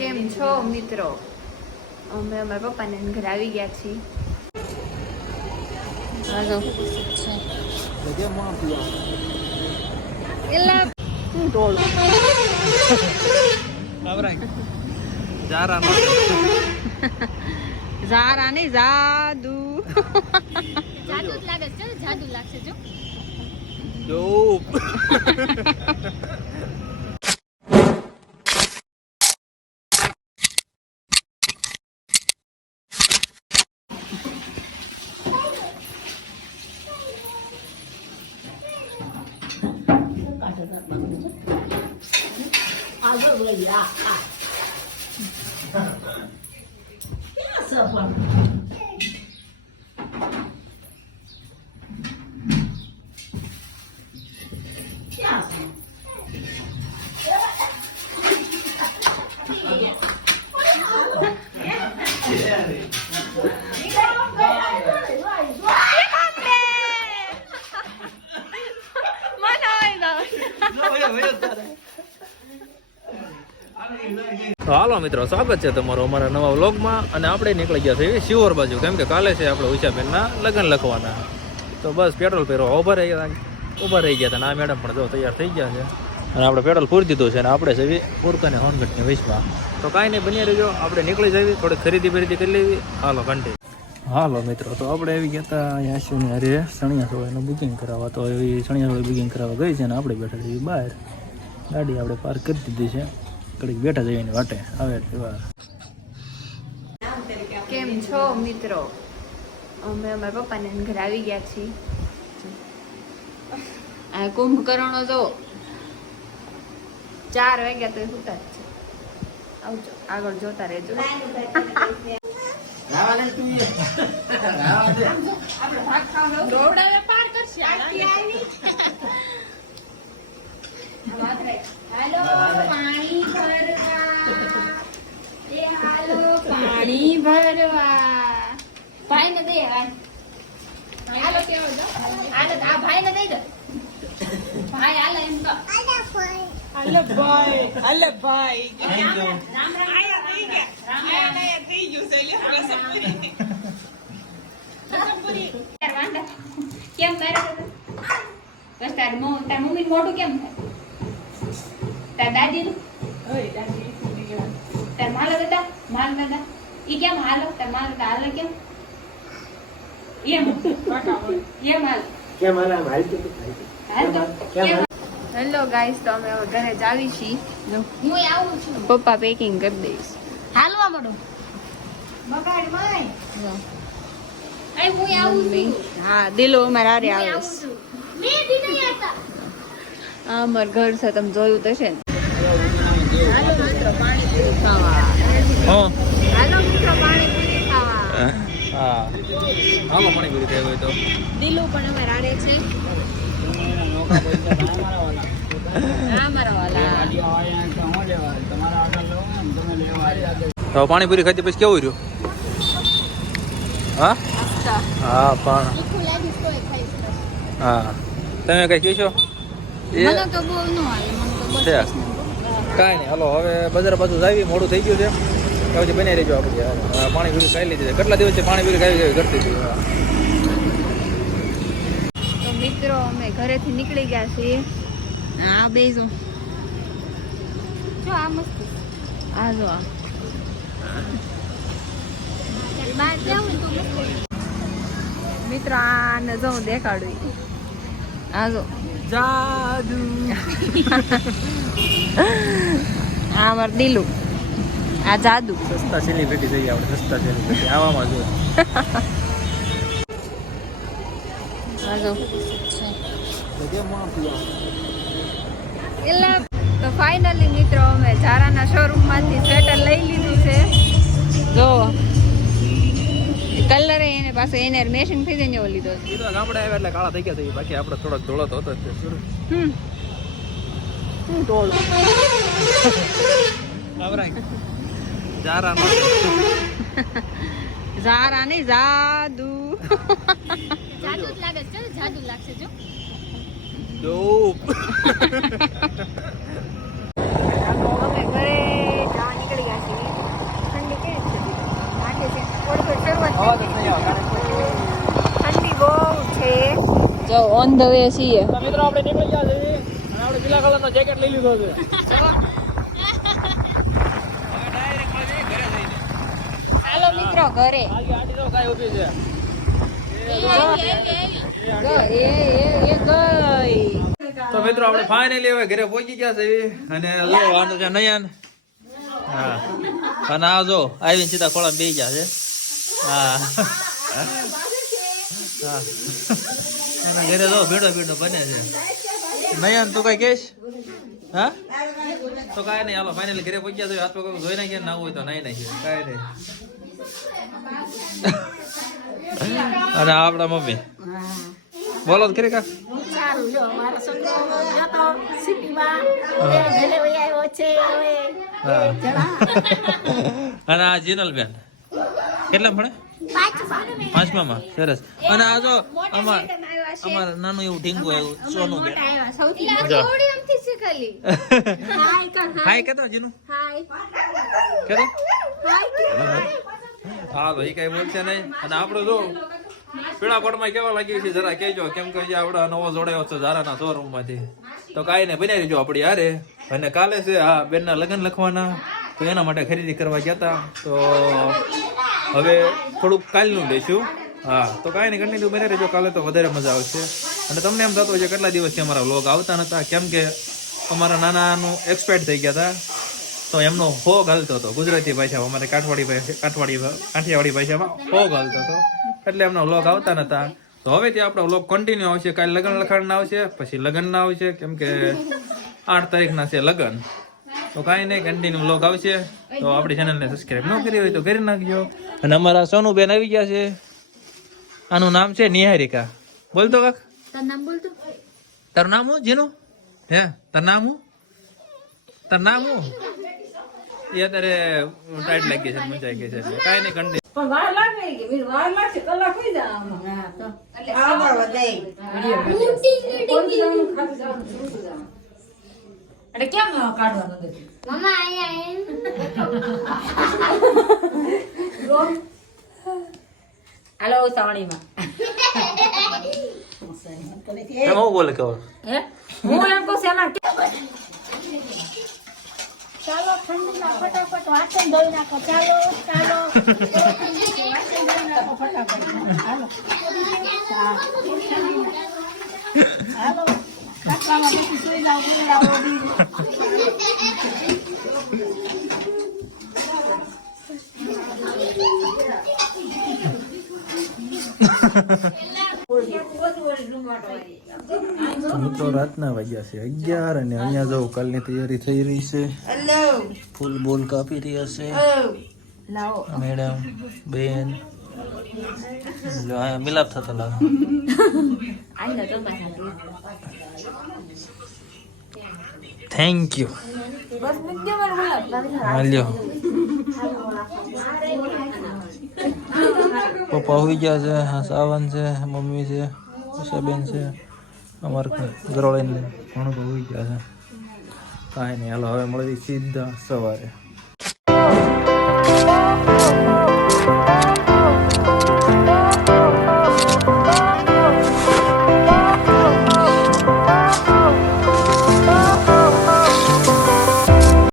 કેમ છો મિત્રો? અમે અમારા પપ્પાને ઘરે આવી ગયા છીએ. ઝારા નહીં જાદુ. જાદુ જ લાગે છે જાદુ લાગશે જો. 啊乐不乐意啊啊别说话 તો હાલો મિત્રો, સ્વાગત છે તમારું અમારા નવા વ્લોગમાં. અને આપણે નીકળી ગયા છીએ શિવર બાજુ. કેમ કે કાલે છે આપણે ઉષાબેનના લગ્ન લખવાના. તો બસ પેટ્રોલ પહેરવા ઊભા રહી ગયા. ઊભા રહી ગયા હતા. ના, મેડમ પણ જો તૈયાર થઈ ગયા છે. અને આપણે પેટ્રોલ પૂરી દીધું છે અને આપણે જઈએ પૂરકાને હોનગઢની વીસમાં. તો કાંઈ નહીં બની રહેજો. આપણે નીકળી જઈએ થોડી ખરીદી બરીદી કરી લેવી. હાલો, ઘંટી. હાલો મિત્રો, તો આપણે આવી ગયા હતા યાશુની અરે સણિયા સોળાનું બુકિંગ કરાવવા. તો એવી સણિયા સોળી બુકિંગ કરાવવા ગઈ છે અને આપણે બેઠા છીએ બહાર. ગાડી આપણે પાર્ક કરી દીધી છે. ઘડીક બેઠા જઈએ એની વાટે. આવે કેમ છો મિત્રો? અમે અમારા પપ્પાને ઘરે આવી ગયા છીએ. આ કુંભકર્ણો જો ચાર વાગ્યા તો સુતા જ છે. આવજો, આગળ જોતા રહેજો દોડાવે પાર કરશે હાલો પાણી ભરવા. એ હાલો પાણી ભરવા. ભાઈ ને દે હાલ હાલો કેવો જો હાલો આ ભાઈ ને દઈ દો ભાઈ હાલો એમ કહો. અલે ભાઈ. અલે ભાઈ. રામ રામ રામ થઈ ગયું છે લ્યો રસમપુરી તાર વાંધા કેમ મારે બસ તાર મો તાર મમ્મી મોઢું કેમ થાય? તાર દાદી નું? તાર માલો દાદા માલ દાદા. ઈ કેમ હાલો? તાર માલ દાદા હાલો કેમ? એમ. એમ હાલ. કેમ હાલ? આમ હાલતું હતું? હાલ તો કેમ કેમ હેલો? ગાઈસ તો અમે હવે ઘરે જ આવી છીએ. જો, હું આવું છું. પપ્પા પેકિંગ કરી દઈશ. હાલવા મળો બગાડ માય. એ હું આવું છું. હા દિલો અમારે હારે હું આવે આવું છે. છું. મેં બી નહીં આવતા. આ અમારું ઘર છે તમે જોયું તો છે પાણીપુરી હા. પાણીપુરી ખાવા. હા. હાલો પાણી પૂરી હોય તો. દિલુ પણ અમે રાડે છે. હા મારા વાલા. તો પાણીપુરી ખાધી પછી કેવું રહ્યું? હા? હા પણ. હા. તમે કઈ કહેશો? મને તો બહુ ન આવે મને તો બસ છે. કાંઈ નહીં હલો હવે બજાર બાજુ જાવી મોડું થઈ ગયું છે. તો પછી બની રહેજો આપણે. પાણી પાણીપુરી ખાઈ લીધી છે. કેટલા દિવસથી પાણીપુરી ખાઈ ખાઈ કરતી હતી? તો મિત્રો અમે ઘરેથી નીકળી ગયા છીએ. આ બે જો જો આ મસ્ત. આ જો આ. મિત્રો આને જો દેખાડું. આ જો. જાદુ. આ અમાર દિલુ. આ જાદુ. સસ્તા સેલિબ્રિટી થઈ આપણે સસ્તા સેલિબ્રિટી આવામાં જો આ જો એટલે તો ફાઇનલી મિત્રો અમે ઝારાના પાછો એને મેશિંગ થઈ જઈને લીધો છે. તો ગામડે આવ્યા એટલે કાળા થઈ ગયા થઈ બાકી આપણે થોડોક ધોળો તો હતો જ હમ. ધોળો? આવરાય જારા નો જારા નહીં જાદુ. જાદુ લાગે છે જાદુ લાગશે જો. ડોપ Oh, that's the નીકળી ઓન ધ વે છીએ. તો મિત્રો આપણે નીકળી ગયા છે અને આપણે પીલા કલરનો જેકેટ લઈ લીધો છે. હાલો મિત્રો ઘરે. ગાય ઊભી છે. એ એ એ તો મિત્રો આપણે ફાઇનલી હવે ઘરે પહોંચી ગયા છે અને લો વાંધો છે નયન હા. અને આ જો આવીને સીધા ખોળા બે ગયા છે. હા. હા. અને ઘરે જો ભીડો ભીડો બને છે. નયન તું કઈ કહીશ? હા? તો કાંઈ નહીં હાલો ફાઇનલી ઘરે પહોંચ્યા તો હાથ પગ ધોઈ નાખીએ ના હોય તો નાઈ નાખીએ કાંઈ નહીં. અને આ આપણા મમ્મી? બોલો તો ખરી કા અને આ જીનલ બેન? કેટલા ભણે? પાંચમામાં સરસ. અને આ જો અમાર અમાર નાનું એવું ઢીંગુ આવ્યું સોનું બેન શીખેલી હાય કેતો જીનું. હાય. હાલો એ કઈ બોલશે નહીં. અને આપણે જો પીળા કોટમાં કેવા લાગ્યું છે જરા કહેજો. કેમ કે આપણે નવો જોડાયો છે ઝારાના શોરૂમમાંથી તો કાંઈ નહીં બનાવી દેજો આપણી હારે. અને કાલે છે હા બેનના લગ્ન લખવાના. તો એના માટે ખરીદી કરવા ગયા હતા તો હવે થોડુંક કાલનું લઈશું. હા, તો કાંઈ નહીં કન્ટિન્યુ બને રહેજો. કાલે તો વધારે મજા આવશે. અને તમને એમ થતું છે કેટલા દિવસથી અમારા વ્લોગ આવતા નતા? કેમ કે અમારા નાનાનું એક્સપાયર્ડ થઈ ગયા હતા. તો એમનો હોગ હાલતો હતો. ગુજરાતી ભાષામાં, અમારે કાઠવાડી ભાષા કાઠવાડી કાઠિયાવાડી ભાષામાં હોગ હાલતો હતો. એટલે એમનો વ્લોગ આવતા નતા. તો હવેથી આપણો વ્લોગ કન્ટિન્યુ આવશે. કાલે લગ્ન લખાણના આવશે, પછી લગ્નના આવશે. કેમ કે આઠ તારીખના છે લગ્ન. તો કાંઈ નહીં કન્ટિન્યુ વ્લોગ આવશે. તો આપણી ચેનલને સબસ્ક્રાઈબ ન કરી હોય તો કરી નાખજો. અને અમારા સોનુબેન આવી ગયા છે. આનું નામ છે નિહારિકા. બોલતો કાક. તારું નામ હું જીનું? હે તાર નામ હું તાર નામ હું એ અત્યારે ટાઈટ લાગી છે મજા ગઈ છે. કાંઈ નહીં કંડી પણ વાર લાગે કે વાર લાગશે કલાક થઈ જાય આમાં. આવો દઈ અને કેમ કાઢવાનું નથી? હાલો ઉતાવળીમાં તમે હું બોલે કહો હે હું એમ કહું છું ચાલો ઠંડીમાં ફટાફટ વાસણ ધોઈ નાખો ચાલો ચાલો વાસણ ધોઈ નાખો ફટાફટ હાલો હાલો કાકડામાં બેસી સુઈ જાઓ સુઈ જાઓ બી. તો રાતના વાગ્યા છે અગિયાર અને અહીંયા જો કાલની તૈયારી થઈ રહી છે. ફૂલ બોલ કાપી રહ્યા છે. મેડમ, બેન મિલાપ થતો લાગે. થેન્ક યુ હાલ્યો પપ્પા હોઈ ગયા છે સાવન છે, મમ્મી છે, ઉષાબેન છે, અમારે ઘરવાળાને ઘણું બધું હોઈ ગયા છે. કાંઈ નહીં હાલો, હવે મળી સીધા સવારે.